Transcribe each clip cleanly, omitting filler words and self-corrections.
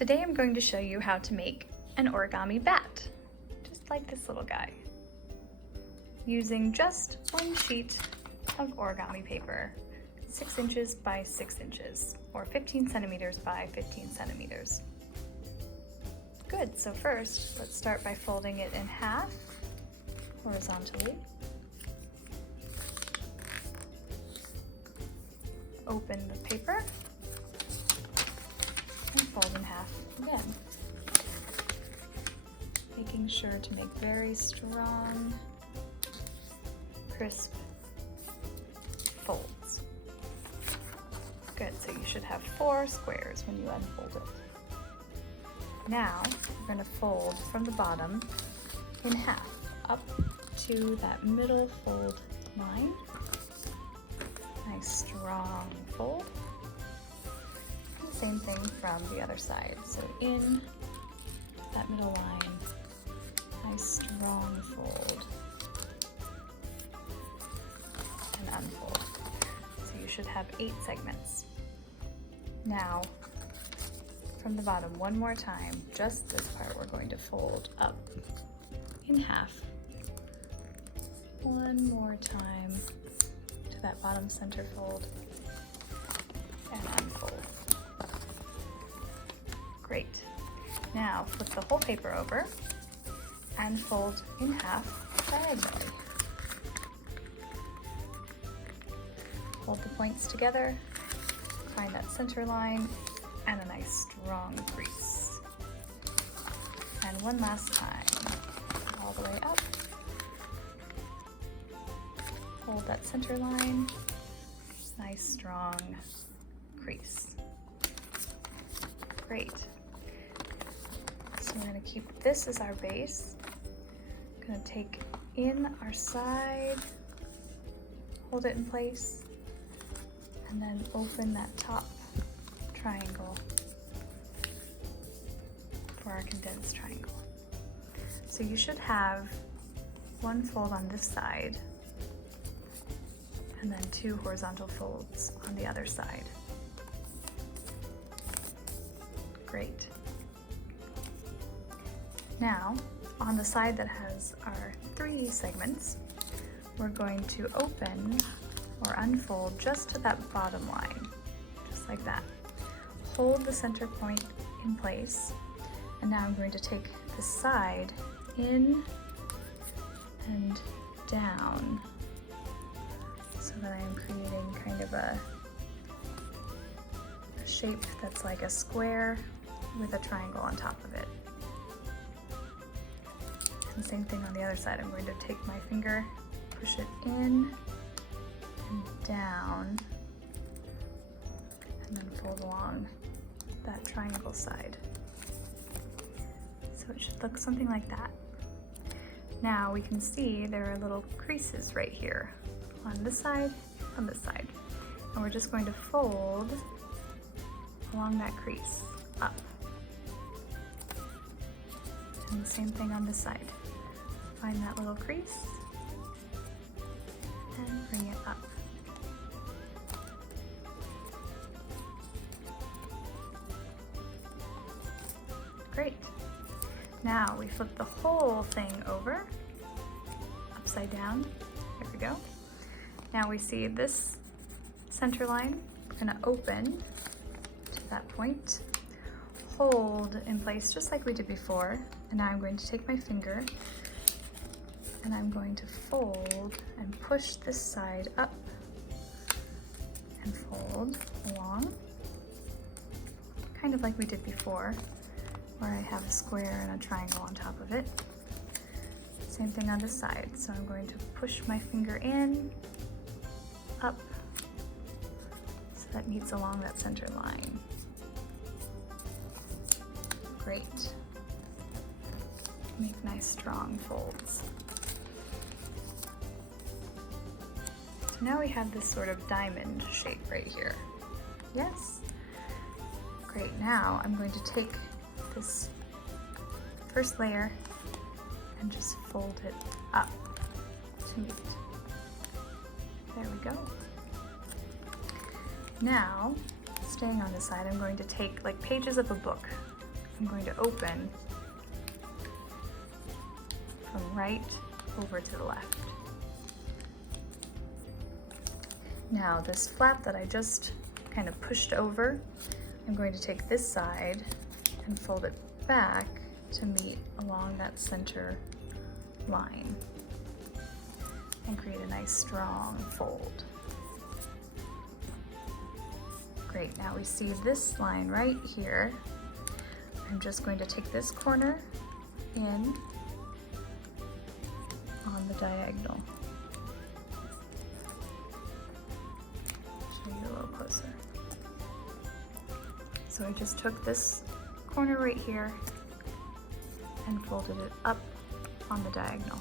Today I'm going to show you how to make an origami bat, just like this little guy, using just one sheet of origami paper, 6 inches by 6 inches, or 15 centimeters by 15 centimeters. Good, so first let's start by folding it in half horizontally. Open the paper and fold in half again, making sure to make very strong, crisp folds. Good, so you should have 4 squares when you unfold it. Now you're going to fold from the bottom in half up to that middle fold line. Nice strong fold. And the same thing from the other side. So in that middle line, nice strong fold and unfold. So you should have 8 segments. Now from the bottom one more time, just this part we're going to fold up in half. One more time to that bottom center fold and unfold. Great. Now flip the whole paper over and fold in half diagonally. Hold the points together, find that center line, and a nice strong crease. And one last time, all the way up. Hold that center line, nice strong crease. Great. So we're going to keep this as our base. I'm going to take in our side, hold it in place, and then open that top triangle for our condensed triangle. So you should have one fold on this side and then 2 horizontal folds on the other side. Great. Now, on the side that has our 3 segments, we're going to open or unfold just to that bottom line, just like that. Hold the center point in place, and now I'm going to take the side in and down so that I am creating kind of a shape that's like a square with a triangle on top of it. And same thing on the other side. I'm going to take my finger, push it in and down, and then fold along that triangle side. So it should look something like that. Now we can see there are little creases right here on this side, on this side. And we're just going to fold along that crease up. And the same thing on this side. Find that little crease and bring it up. Great. Now we flip the whole thing over, upside down. Here we go. Now we see this center line. We're going to open to that point, hold in place just like we did before, and now I'm going to take my finger and I'm going to fold and push this side up and fold along, kind of like we did before, where I have a square and a triangle on top of it. Same thing on this side. So I'm going to push my finger in, up, so that meets along that center line. Great. Make nice strong folds. So now we have this sort of diamond shape right here. Yes? Great, now I'm going to take this first layer and just fold it up to meet. There we go. Now, staying on this side, I'm going to take like pages of a book I'm going to open from right over to the left. Now this flap that I just kind of pushed over, I'm going to take this side and fold it back to meet along that center line and create a nice strong fold. Great, now we see this line right here. I'm just going to take this corner in on the diagonal. Show you a little closer. So I just took this corner right here and folded it up on the diagonal.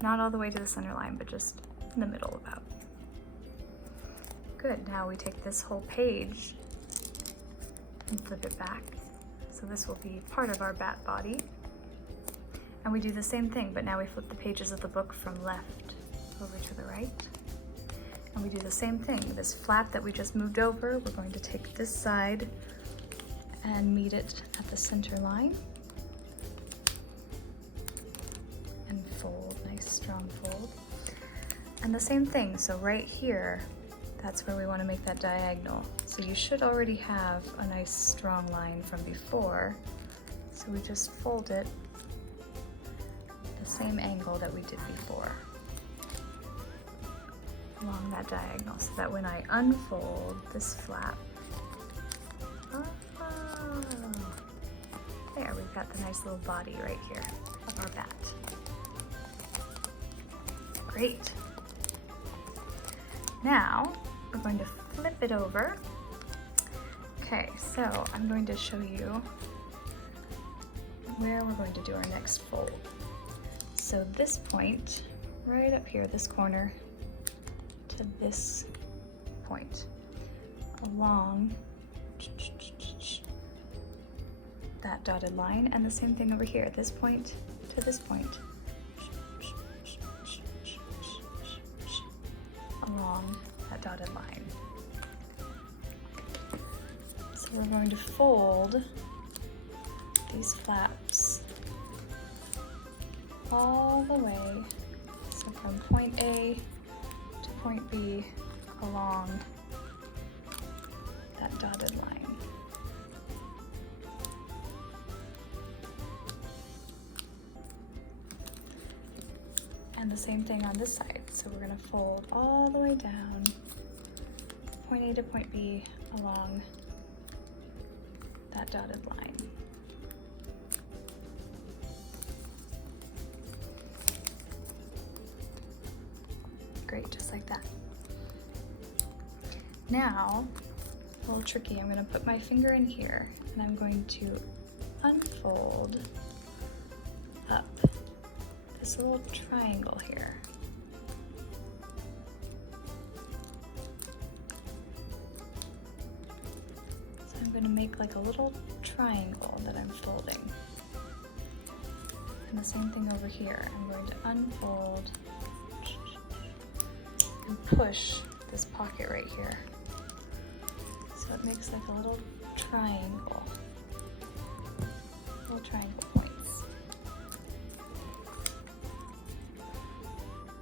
Not all the way to the center line, but just in the middle about. Good, now we take this whole page and flip it back. So this will be part of our bat body. And we do the same thing, but now we flip the pages of the book from left over to the right. And we do the same thing. This flap that we just moved over, we're going to take this side and meet it at the center line. And fold, nice strong fold. And the same thing, so right here, that's where we want to make that diagonal. So you should already have a nice strong line from before. So we just fold it the same angle that we did before along that diagonal, so that when I unfold this flap, there, we've got the nice little body right here of our bat. Great. Now we're going to flip it over. Okay, so I'm going to show you where we're going to do our next fold. So this point, right up here, this corner, to this point, along that dotted line, and the same thing over here, this point to this point, along that dotted line. So we're going to fold these flaps all the way, so from point A to point B along that dotted line. And the same thing on this side. So we're going to fold all the way down, point A to point B along that dotted line. Great, just like that. Now, a little tricky, I'm going to put my finger in here and I'm going to unfold up this little triangle here. So I'm going to make like a little triangle that I'm folding. And the same thing over here. I'm going to unfold and push this pocket right here. So it makes like a little triangle. Little triangle points.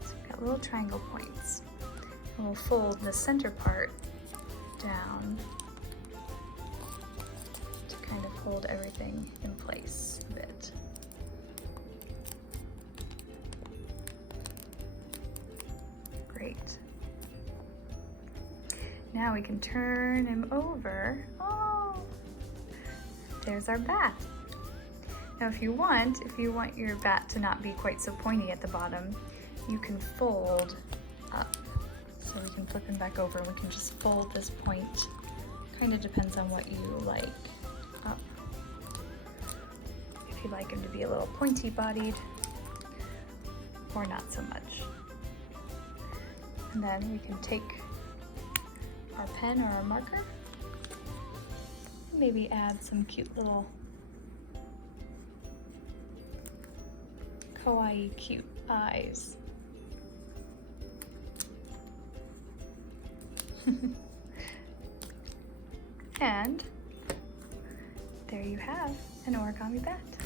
So we've got little triangle points. And we'll fold the center part down to kind of hold everything in place a bit. Great. Now we can turn him over. Oh, there's our bat. Now if you want your bat to not be quite so pointy at the bottom, you can fold up. So we can flip him back over and we can just fold this point. Kind of depends on what you like up. If you like him to be a little pointy bodied or not so much. And then we can take our pen or our marker, maybe add some cute little kawaii cute eyes. And there there you have an origami bat.